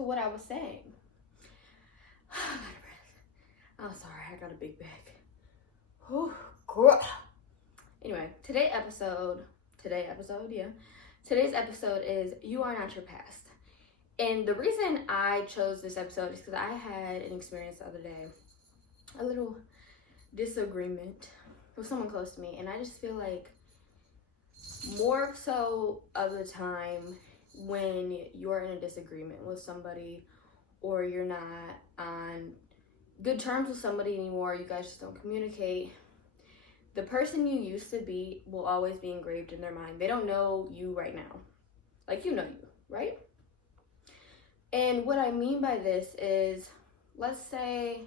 to what I was saying. I got a breath. I'm sorry, I got a big bag. Whew, girl. Anyway, today's episode is You Are Not Your Past. And the reason I chose this episode is because I had an experience the other day, a little disagreement with someone close to me, and I just feel like more so of the time when you're in a disagreement with somebody or you're not on good terms with somebody anymore, you guys just don't communicate, the person you used to be will always be engraved in their mind. They don't know you right now. Like, you know you, right? And what I mean by this is, let's say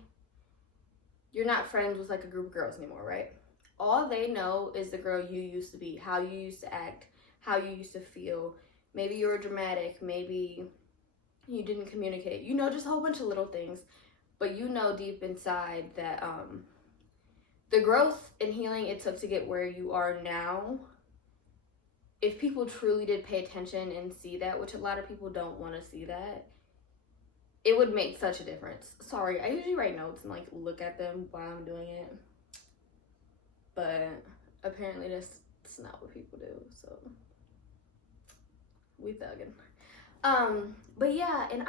you're not friends with like a group of girls anymore, right? All they know is the girl you used to be, how you used to act, how you used to feel. Maybe you were dramatic, maybe you didn't communicate. You know, just a whole bunch of little things. But you know deep inside that the growth and healing it took to get where you are now, if people truly did pay attention and see that, which a lot of people don't want to see that, it would make such a difference. Sorry, I usually write notes and like look at them while I'm doing it. But apparently that's not what people do, so we thuggin'. But yeah, and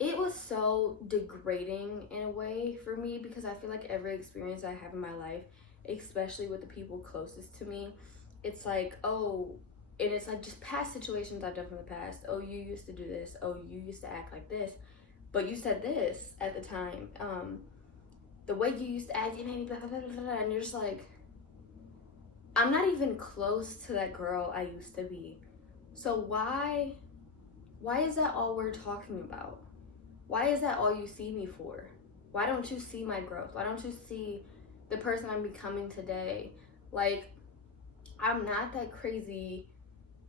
it was so degrading in a way for me, because I feel like every experience I have in my life, especially with the people closest to me, it's like, oh, and it's like just past situations I've done from the past. Oh, you used to do this. Oh, you used to act like this. But you said this at the time. The way you used to act, you made me blah, blah, blah, blah, blah. And you're just like, I'm not even close to that girl I used to be. So why is that all we're talking about? Why is that all you see me for? Why don't you see my growth? Why don't you see the person I'm becoming today? Like, I'm not that crazy,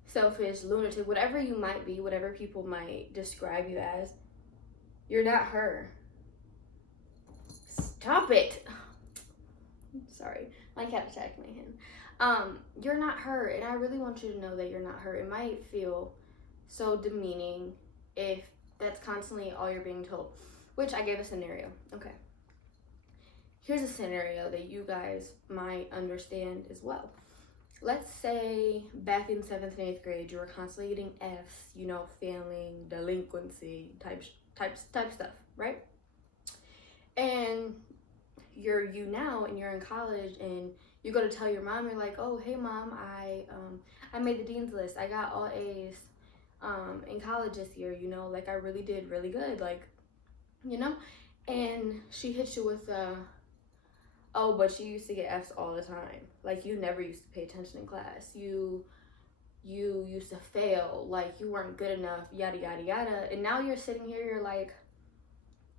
selfish, lunatic, whatever you might be, whatever people might describe you as. You're not her. Stop it. Sorry, my cat attacked my hand. You're not her, and I really want you to know that you're not her. It might feel so demeaning if that's constantly all you're being told, which I gave a scenario. Okay. Here's a scenario that you guys might understand as well. Let's say back in 7th and 8th grade, you were constantly getting F's, you know, failing, delinquency type stuff, right? And you're you now, and you're in college, and you go to tell your mom, you're like, oh, hey mom, I made the dean's list. I got all A's in college this year, you know, like I really did really good, like, you know. And she hits you with oh, but you used to get F's all the time. Like, you never used to pay attention in class. You used to fail. Like, you weren't good enough, yada, yada, yada. And now you're sitting here, you're like,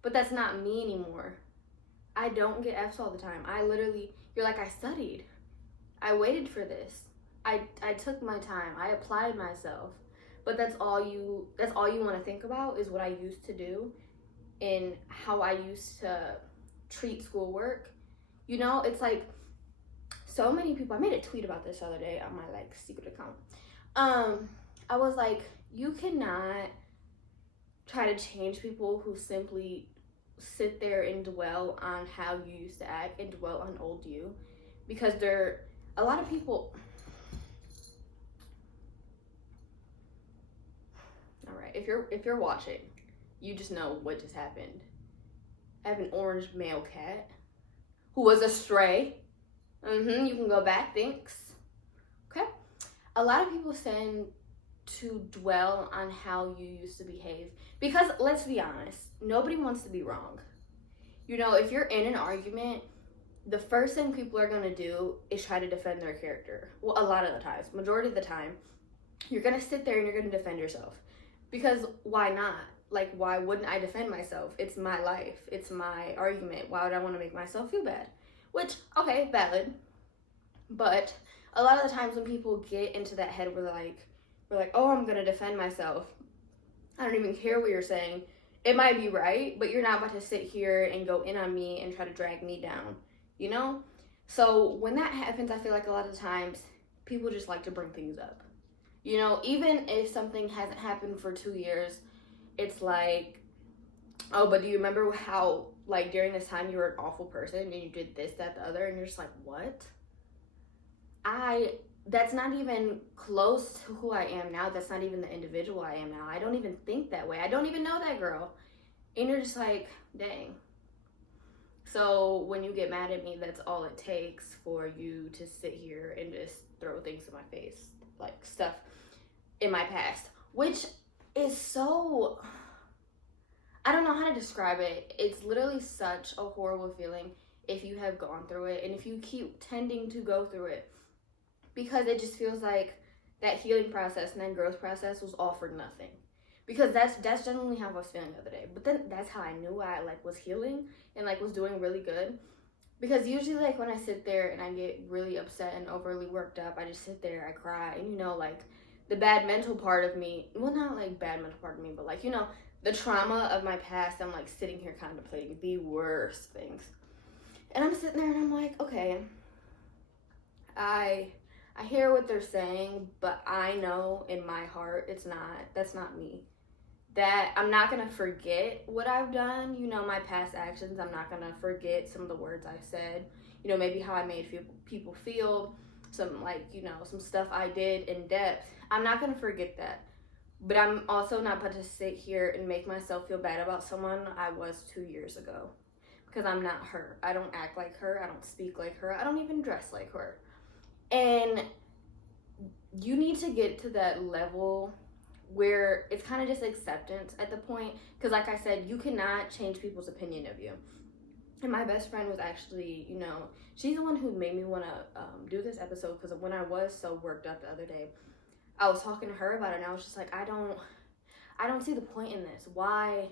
but that's not me anymore. I don't get F's all the time. You're like, I studied. I waited for this. I took my time. I applied myself. But that's all you want to think about is what I used to do and how I used to treat schoolwork. You know, it's like so many people, I made a tweet about this the other day on my like secret account. I was like, you cannot try to change people who simply sit there and dwell on how you used to act and dwell on old you, because a lot of people. All right, if you're watching, you just know what just happened. I have an orange male cat who was a stray. You can go back, thanks. Okay. A lot of people tend to dwell on how you used to behave, because let's be honest, nobody wants to be wrong. You know, if you're in an argument, the first thing people are gonna do is try to defend their character. Well, a lot of the times, majority of the time, you're gonna sit there and you're gonna defend yourself. Because why not? Like, why wouldn't I defend myself? It's my life. It's my argument. Why would I want to make myself feel bad? Which, okay, valid. But a lot of the times when people get into that head where we're like, oh, I'm going to defend myself. I don't even care what you're saying. It might be right, but you're not about to sit here and go in on me and try to drag me down, you know? So when that happens, I feel like a lot of times people just like to bring things up. You know, even if something hasn't happened for 2 years, it's like, oh, but do you remember how, like, during this time you were an awful person and you did this, that, the other, and you're just like, what? That's not even close to who I am now. That's not even the individual I am now. I don't even think that way. I don't even know that girl. And you're just like, dang. So when you get mad at me, that's all it takes for you to sit here and just throw things in my face, like stuff in my past, which is so, I don't know how to describe it. It's literally such a horrible feeling if you have gone through it and if you keep tending to go through it, because it just feels like that healing process and that growth process was all for nothing. Because that's generally how I was feeling the other day. But then that's how I knew I like was healing and like was doing really good. Because usually like when I sit there and I get really upset and overly worked up, I just sit there, I cry, and you know, like the bad mental part of me, well, not like bad mental part of me, but like, you know, the trauma of my past, I'm like sitting here contemplating the worst things. And I'm sitting there and I'm like, okay, I hear what they're saying, but I know in my heart that's not me. That I'm not gonna forget what I've done, you know, my past actions. I'm not gonna forget some of the words I said, you know, maybe how I made people feel, some like, you know, some stuff I did in depth. I'm not gonna forget that. But I'm also not about to sit here and make myself feel bad about someone I was 2 years ago. Because I'm not her. I don't act like her. I don't speak like her. I don't even dress like her. And you need to get to that level where it's kind of just acceptance at the point, because like I said, you cannot change people's opinion of you. And my best friend was actually, you know, she's the one who made me want to do this episode, because when I was so worked up the other day, I was talking to her about it, and I was just like, I don't see the point in this. Why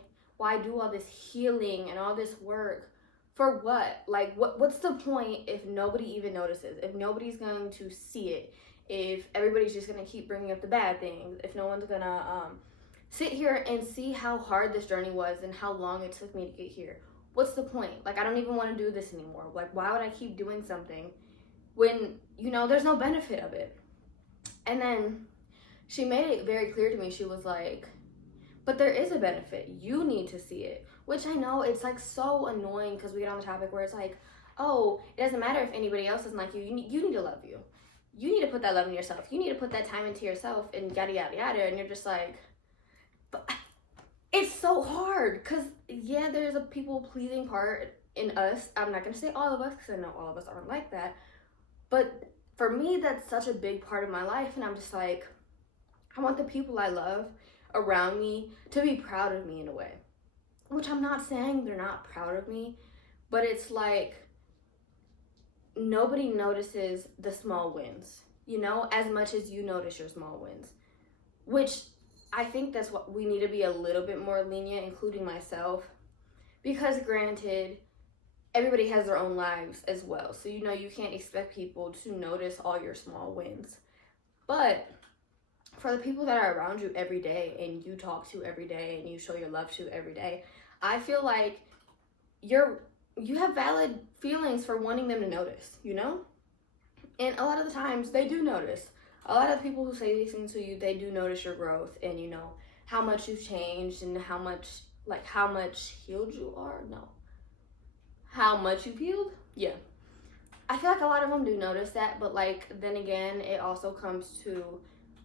do all this healing and all this work for what? Like, what's the point if nobody even notices, if nobody's going to see it, if everybody's just gonna keep bringing up the bad things, if no one's gonna sit here and see how hard this journey was and how long it took me to get here? What's the point? Like, I don't even want to do this anymore. Like, why would I keep doing something when, you know, there's no benefit of it? And then she made it very clear to me. She was like, but there is a benefit. You need to see it. Which I know it's like so annoying, because we get on the topic where it's like, oh, it doesn't matter if anybody else isn't like you. You need to love you. You need to put that love in yourself. You need to put that time into yourself, and yada, yada, yada. And you're just like, but it's so hard, because, yeah, there's a people-pleasing part in us. I'm not going to say all of us, because I know all of us aren't like that. But for me, that's such a big part of my life. And I'm just like, I want the people I love around me to be proud of me in a way. Which I'm not saying they're not proud of me, but it's like, nobody notices the small wins, you know, as much as you notice your small wins, which I think that's what we need to be a little bit more lenient, including myself, because granted, everybody has their own lives as well. So, you know, you can't expect people to notice all your small wins. But for the people that are around you every day and you talk to every day and you show your love to every day, I feel like you have valid feelings for wanting them to notice, you know? And a lot of the times they do notice. A lot of people who say these things to you, they do notice your growth and, you know, how much you've changed and how much healed you are. No. How much you've healed? Yeah. I feel like a lot of them do notice that, but like, then again, it also comes to,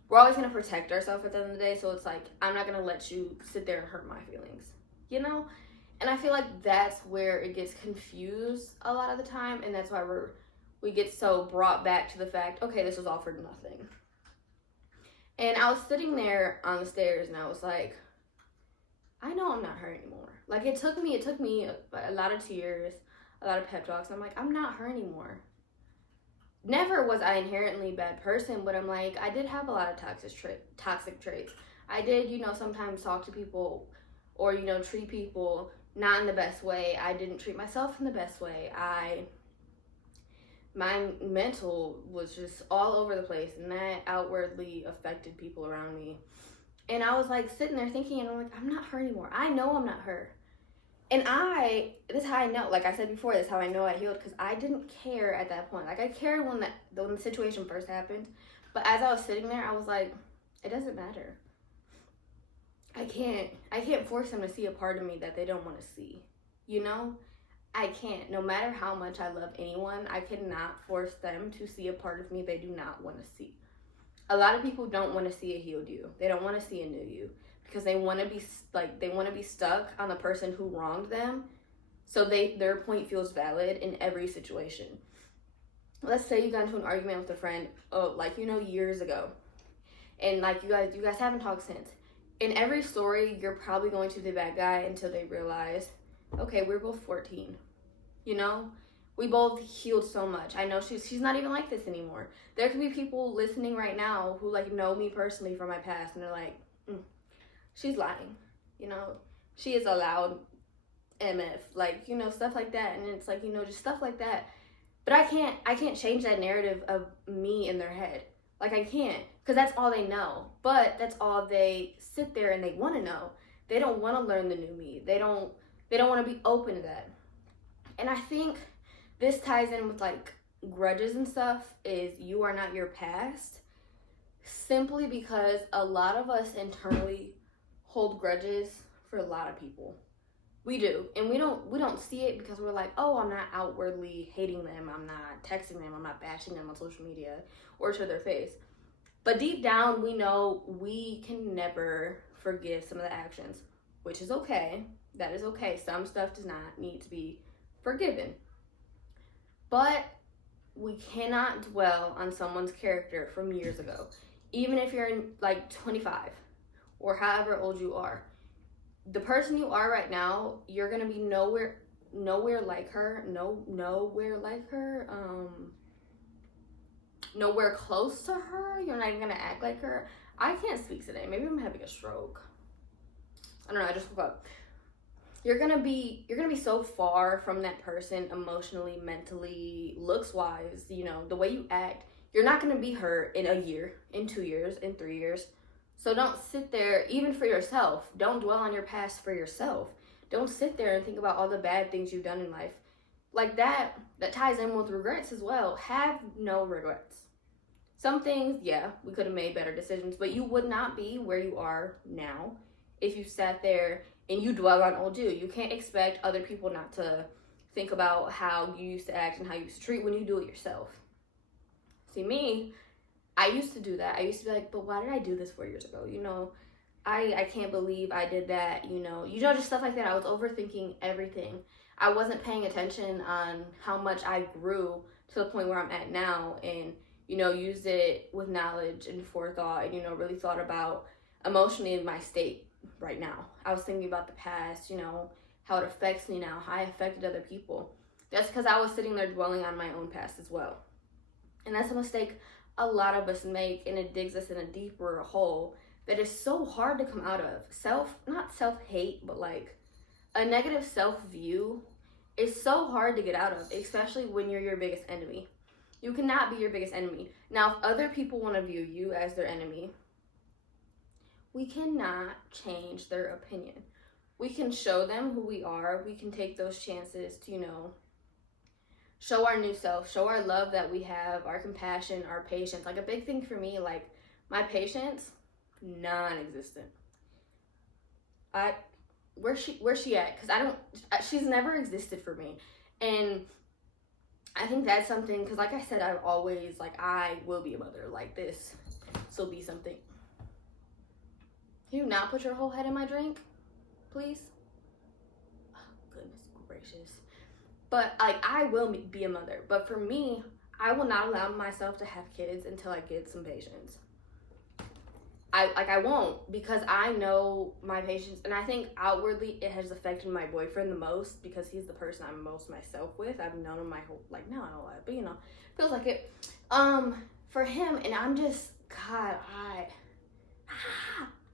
we're always going to protect ourselves at the end of the day. So it's like, I'm not going to let you sit there and hurt my feelings, you know? And I feel like that's where it gets confused a lot of the time, and that's why we get so brought back to the fact, okay, this was all for nothing. And I was sitting there on the stairs, and I was like, I know I'm not her anymore. Like, it took me a lot of tears, a lot of pep talks, and I'm like, I'm not her anymore. Never was I inherently a bad person, but I'm like, I did have a lot of toxic traits. I did, you know, sometimes talk to people or, you know, treat people not in the best way. I didn't treat myself in the best way. My mental was just all over the place, and that outwardly affected people around me. And I was like sitting there thinking, and I'm like, I'm not her anymore. I know I'm not her. And this is how I know, like I said before, this is how I know I healed, because I didn't care at that point. Like, I cared when the situation first happened, but as I was sitting there, I was like, It doesn't matter. I can't force them to see a part of me that they don't want to see. You know? I can't. No matter how much I love anyone, I cannot force them to see a part of me they do not want to see. A lot of people don't want to see a healed you. They don't want to see a new you because they want to be stuck on the person who wronged them. So their point feels valid in every situation. Let's say you got into an argument with a friend, years ago, and you guys haven't talked since. In every story, you're probably going to be the bad guy until they realize, okay, we're both 14. You know, we both healed so much. I know she's not even like this anymore. There could be people listening right now who know me personally from my past, and they're like, she's lying. You know, she is a loud MF, stuff like that. And it's just stuff like that. But I can't change that narrative of me in their head. I can't, because that's all they know. But that's all they sit there and they want to know. They don't want to learn the new me. They don't want to be open to that. And I think this ties in with grudges and stuff, is you are not your past, simply because a lot of us internally hold grudges for a lot of people. We do, and we don't see it because we're like, oh, I'm not outwardly hating them, I'm not texting them, I'm not bashing them on social media or to their face. But deep down, we know we can never forgive some of the actions, which is okay. That is okay. Some stuff does not need to be forgiven. But we cannot dwell on someone's character from years ago. Even if you're in 25 or however old you are. The person you are right now, you're going to be nowhere like her, nowhere close to her. You're not even going to act like her. I can't speak today. Maybe I'm having a stroke. I don't know, I just woke up. You're gonna be so far from that person emotionally, mentally, looks wise, the way you act. You're not gonna be her in a year, in 2 years, in 3 years. So don't sit there, even for yourself. Don't dwell on your past for yourself. Don't sit there and think about all the bad things you've done in life. That ties in with regrets as well. Have no regrets. Some things, yeah, we could have made better decisions, but you would not be where you are now if you sat there and you dwell on old you. You can't expect other people not to think about how you used to act and how you used to treat when you do it yourself. See, me, I used to do that. I used to be like, but why did I do this 4 years ago? I can't believe I did that, just stuff like that. I was overthinking everything. I wasn't paying attention on how much I grew to the point where I'm at now, and, used it with knowledge and forethought, and, really thought about emotionally in my state right now. I was thinking about the past, how it affects me now, how I affected other people. That's because I was sitting there dwelling on my own past as well. And that's a mistake a lot of us make, and it digs us in a deeper hole that is so hard to come out of. Not self-hate, but a negative self-view is so hard to get out of, especially when you're your biggest enemy. You cannot be your biggest enemy. Now, if other people want to view you as their enemy, we cannot change their opinion. We can show them who we are. We can take those chances to, show our new self, show our love that we have, our compassion, our patience. A big thing for me, my patience, non-existent. Where's she at? Because she's never existed for me. And I think that's something, because like I said, I've always, I will be a mother, this. So be something. Can you not put your whole head in my drink, please? Oh, goodness gracious. But, I will be a mother. But for me, I will not allow myself to have kids until I get some patience. I won't, because I know my patience. And I think outwardly it has affected my boyfriend the most, because he's the person I'm most myself with. I've known him my whole, now I don't know that, but, feels like it. For him, and I'm just, God,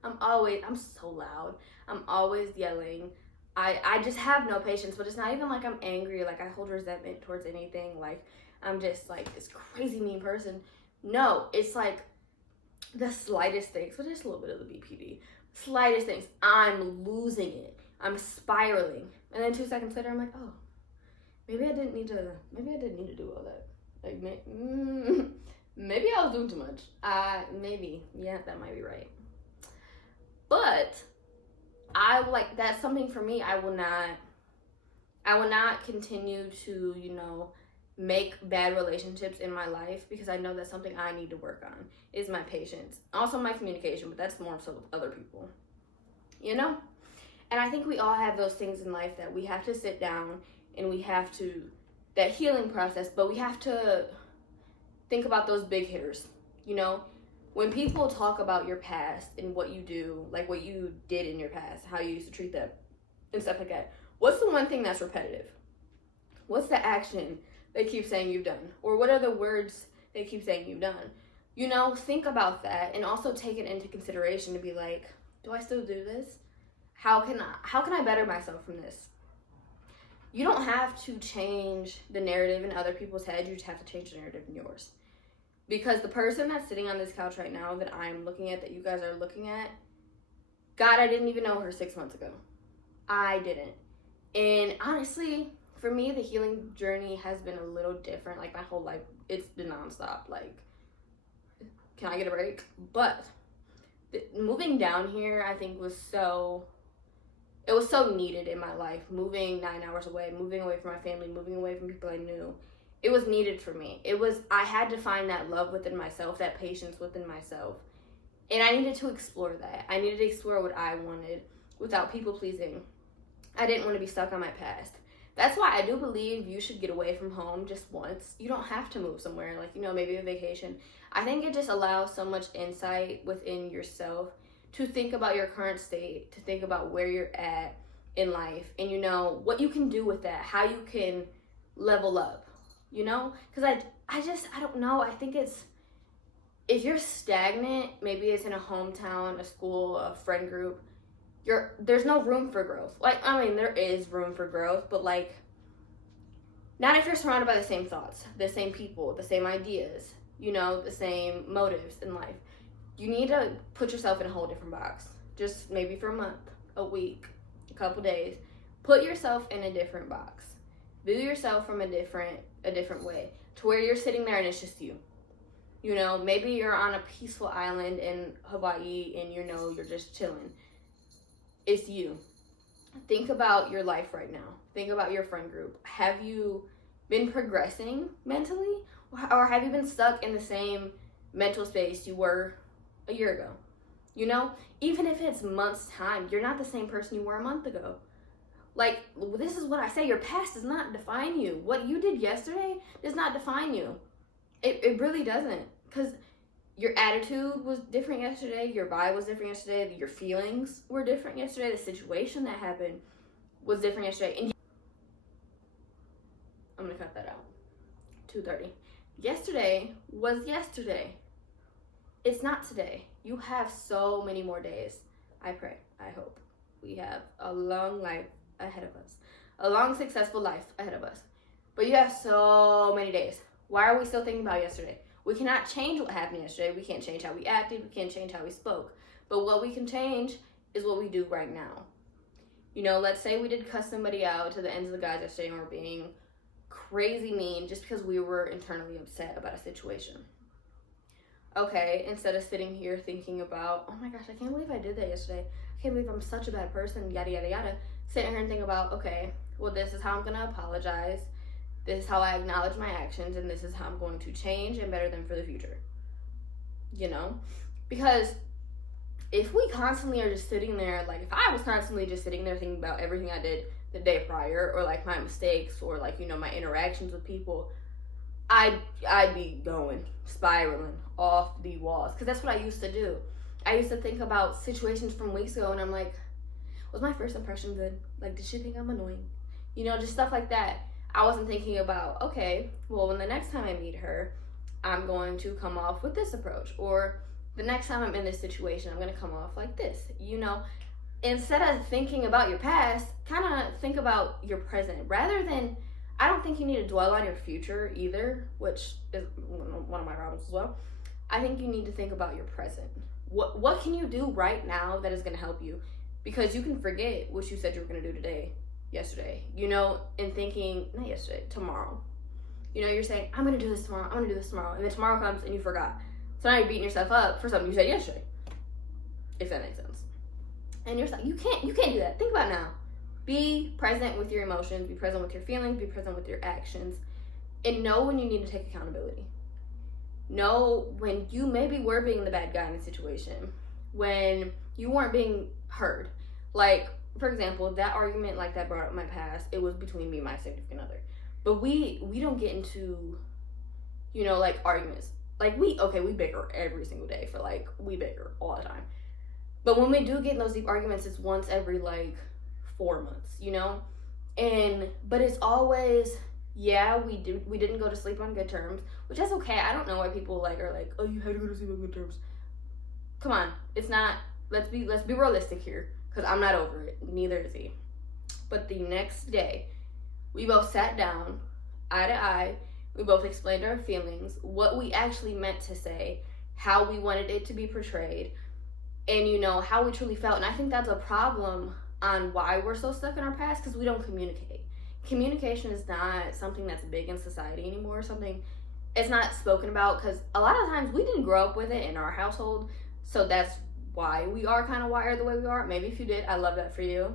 I'm so loud. I'm always yelling. I just have no patience, but it's not even I'm angry, I hold resentment towards anything, I'm just this crazy mean person. No, it's the slightest things, but just a little bit of the BPD. Slightest things, I'm losing it. I'm spiraling. And then 2 seconds later, I'm like, oh, maybe I didn't need to do all that. Maybe I was doing too much. Maybe. Yeah, that might be right. But that's something for me. I will not continue to, make bad relationships in my life, because I know that's something I need to work on, is my patience. Also my communication, but that's more so with other people. And I think we all have those things in life that we have to sit down and we have to, that healing process, but we have to think about those big hitters. When people talk about your past and what you do, like what you did in your past, how you used to treat them and stuff like that, what's the one thing that's repetitive? What's the action they keep saying you've done? Or what are the words they keep saying you've done? Think about that, and also take it into consideration to be like, do I still do this? How can I better myself from this? You don't have to change the narrative in other people's heads. You just have to change the narrative in yours. Because the person that's sitting on this couch right now that I'm looking at, that you guys are looking at, God, I didn't even know her 6 months ago. I didn't. And honestly, for me, the healing journey has been a little different. Like, my whole life, it's been nonstop. Like, can I get a break? But moving down here, I think was so needed in my life. Moving 9 hours away, moving away from my family, moving away from people I knew. It was needed for me. I had to find that love within myself, that patience within myself. And I needed to explore that. I needed to explore what I wanted without people pleasing. I didn't want to be stuck on my past. That's why I do believe you should get away from home just once. You don't have to move somewhere, like, maybe a vacation. I think it just allows so much insight within yourself to think about your current state, to think about where you're at in life, and what you can do with that, how you can level up, because I don't know. I think if you're stagnant, maybe it's in a hometown, a school, a friend group, there's no room for growth. There is room for growth, but not if you're surrounded by the same thoughts, the same people, the same ideas, the same motives in life. You need to put yourself in a whole different box, just maybe for a month, a week, a couple days. Put yourself in a different box. View yourself from a different way, to where you're sitting there and it's just you. Maybe you're on a peaceful island in Hawaii and you're just chilling. It's you. Think about your life right now. Think about your friend group. Have you been progressing mentally? Or have you been stuck in the same mental space you were a year ago? Even if it's months' time, you're not the same person you were a month ago. This is what I say. Your past does not define you. What you did yesterday does not define you. It really doesn't. Because your attitude was different yesterday. Your vibe was different yesterday. Your feelings were different yesterday. The situation that happened was different yesterday. And I'm going to cut that out. 2:30. Yesterday was yesterday. It's not today. You have so many more days. I pray. I hope. We have a long life ahead of us. A long, successful life ahead of us. But you have so many days. Why are we still thinking about yesterday? We cannot change what happened yesterday. We can't change how we acted. We can't change how we spoke. But what we can change is what we do right now. Let's say we did cuss somebody out to the ends of the guys yesterday and we're being crazy mean just because we were internally upset about a situation. Okay, instead of sitting here thinking about, oh my gosh, I can't believe I did that yesterday. I can't believe I'm such a bad person, yada, yada, yada. Sitting here and think about, okay, well, this is how I'm going to apologize. This is how I acknowledge my actions, and this is how I'm going to change and better them for the future. Because if we constantly are just sitting there, if I was constantly just sitting there thinking about everything I did the day prior, or my mistakes, or my interactions with people, I'd be spiraling off the walls, because that's what I used to do. I used to think about situations from weeks ago, and I'm like, was my first impression good? Did she think I'm annoying? Just stuff like that. I wasn't thinking about, okay, well, when the next time I meet her, I'm going to come off with this approach, or the next time I'm in this situation, I'm going to come off like this. Instead of thinking about your past, kind of think about your present, rather than, I don't think you need to dwell on your future either, which is one of my problems as well. I think you need to think about your present. What can you do right now that is going to help you? Because you can forget what you said you were going to do yesterday, and thinking, not yesterday, tomorrow. You know, you're saying, I'm going to do this tomorrow, I'm going to do this tomorrow. And then tomorrow comes and you forgot. So now you're beating yourself up for something you said yesterday. If that makes sense. And you're like, you can't do that. Think about it now. Be present with your emotions, be present with your feelings, be present with your actions, and know when you need to take accountability. Know when you maybe were being the bad guy in the situation, when you weren't being heard. Like, for example, that argument like that brought up my past, it was between me and my significant other. But we don't get into, you know, like arguments. Like we bicker every single day we bicker all the time. But when we do get in those deep arguments, it's once every 4 months, you know? But it's always, yeah, we didn't go to sleep on good terms, which is okay. I don't know why people are like, oh, you had to go to sleep on good terms. Come on, it's not, let's be realistic here, because I'm not over it, neither is he. But the next day, we both sat down, eye to eye, we both explained our feelings, what we actually meant to say, how we wanted it to be portrayed, and, you know, how we truly felt. And I think that's a problem on why we're so stuck in our past, because we don't communicate. Communication is not something that's big in society anymore, it's not spoken about, because a lot of times we didn't grow up with it in our household, so that's why we are kind of wired the way we are. Maybe if you did, I love that for you.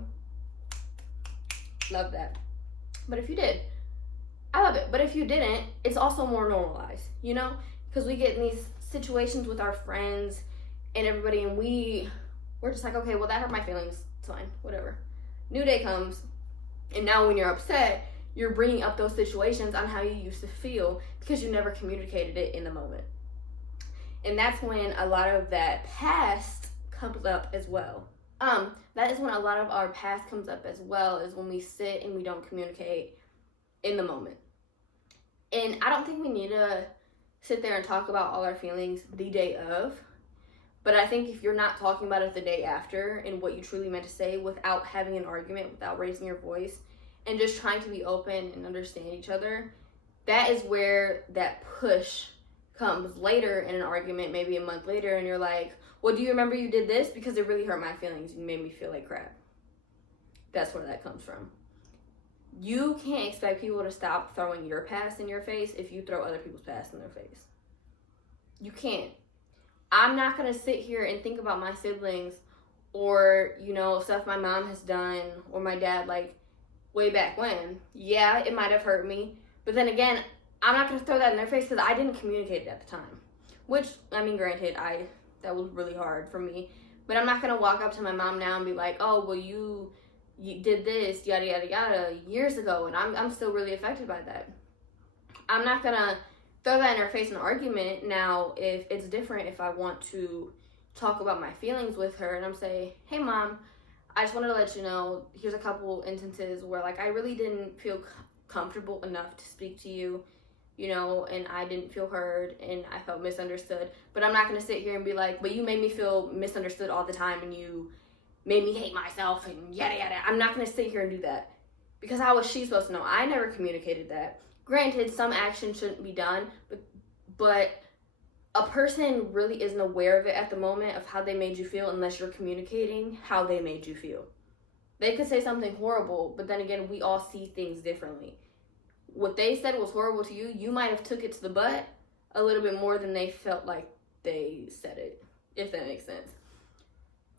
Love that. But if you did, I love it. But if you didn't, it's also more normalized, you know? Because we get in these situations with our friends and everybody, and we're just like, okay, well, that hurt my feelings. It's fine, whatever. New day comes, and now when you're upset, you're bringing up those situations on how you used to feel because you never communicated it in the moment. And that's when a lot of that past comes up as well. That is when a lot of our past comes up as well, is when we sit and we don't communicate in the moment. And I don't think we need to sit there and talk about all our feelings the day of. But I think if you're not talking about it the day after and what you truly meant to say without having an argument, without raising your voice, and just trying to be open and understand each other, that is where that push comes later in an argument, maybe a month later, and you're like, well, do you remember you did this? Because it really hurt my feelings. You made me feel like crap. That's where that comes from. You can't expect people to stop throwing your past in your face if you throw other people's past in their face. You can't. I'm not going to sit here and think about my siblings or, you know, stuff my mom has done or my dad, way back when. Yeah, it might have hurt me. But then again, I'm not going to throw that in their face because I didn't communicate it at the time. Which, I mean, granted, that was really hard for me. But I'm not going to walk up to my mom now and be like, oh, well, you did this, yada, yada, yada, years ago. And I'm still really affected by that. I'm not going to throw that in her face in an argument. Now, if it's different, if I want to talk about my feelings with her and I'm saying, hey, Mom, I just wanted to let you know, here's a couple instances where, I really didn't feel comfortable enough to speak to you, you know, and I didn't feel heard and I felt misunderstood. But I'm not going to sit here and be like, but you made me feel misunderstood all the time and you made me hate myself and yada, yada. I'm not going to sit here and do that because how was she supposed to know? I never communicated that. Granted, some action shouldn't be done, but a person really isn't aware of it at the moment of how they made you feel unless you're communicating how they made you feel. They could say something horrible, but then again, we all see things differently. What they said was horrible to you, you might have took it to the butt a little bit more than they felt like they said it, if that makes sense.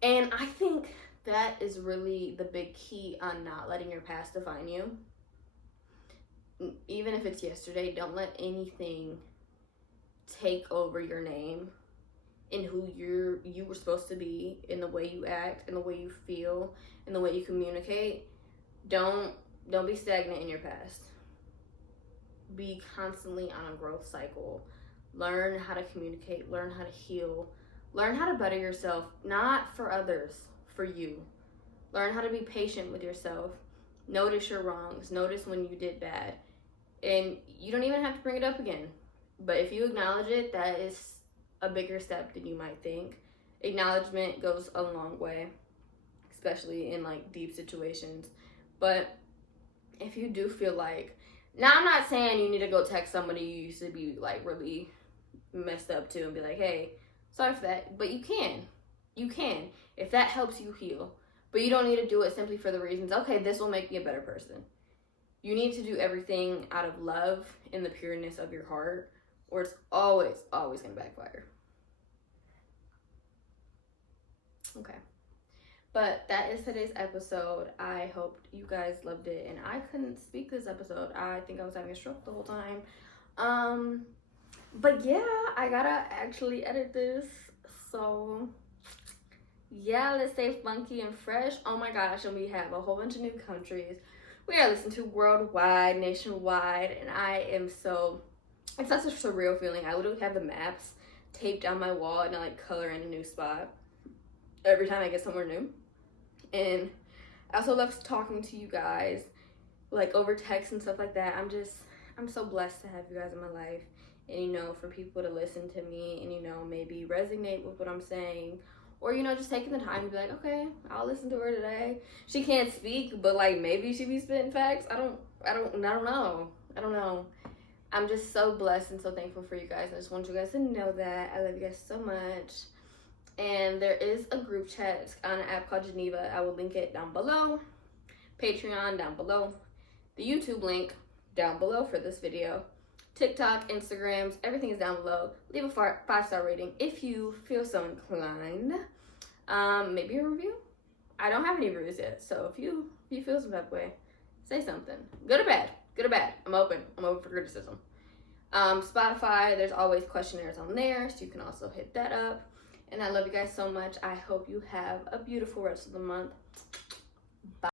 And I think that is really the big key on not letting your past define you. Even if it's yesterday, don't let anything take over your name and who you were supposed to be, in the way you act, in the way you feel, in the way you communicate. Don't be stagnant in your past. Be constantly on a growth cycle. Learn how to communicate, learn how to heal, learn how to better yourself, not for others, for you. Learn how to be patient with yourself. Notice your wrongs, notice when you did bad. And you don't even have to bring it up again. But if you acknowledge it, that is a bigger step than you might think. Acknowledgement goes a long way, especially in deep situations. But if you do feel now I'm not saying you need to go text somebody you used to be really messed up to and be like, hey, sorry for that. But you can. If that helps you heal. But you don't need to do it simply for the reasons, okay, this will make me a better person. you need to do everything out of love in the pureness of your heart, or it's always gonna backfire. Okay. But that is today's episode. I hope you guys loved it. And I couldn't speak this episode. I think I was having a stroke the whole time. But yeah, I gotta actually edit this. So yeah, let's stay funky and fresh. Oh my gosh, and we have a whole bunch of new countries we gotta listen to worldwide, nationwide, and I am so, it's such a surreal feeling. I literally have the maps taped on my wall and I like color in a new spot every time I get somewhere new. And I also love talking to you guys like over text and stuff like that. I'm so blessed to have you guys in my life, and you know, for people to listen to me and, you know, maybe resonate with what I'm saying, or, you know, just taking the time to be like, okay, I'll listen to her today. She can't speak, but like maybe she be spitting facts. I don't know. I'm just so blessed and so thankful for you guys. I just want you guys to know that I love you guys so much. And there is a group chat on an app called Geneva. I will link it down below. Patreon down below. The YouTube link down below for this video. TikTok, Instagrams, everything is down below. Leave a 5-star rating if you feel so inclined. Maybe a review. I don't have any reviews yet, so if you feel some type of way, say something. Good or bad. I'm open for criticism. Spotify, there's always questionnaires on there, so you can also hit that up. And I love you guys so much. I hope you have a beautiful rest of the month. Bye.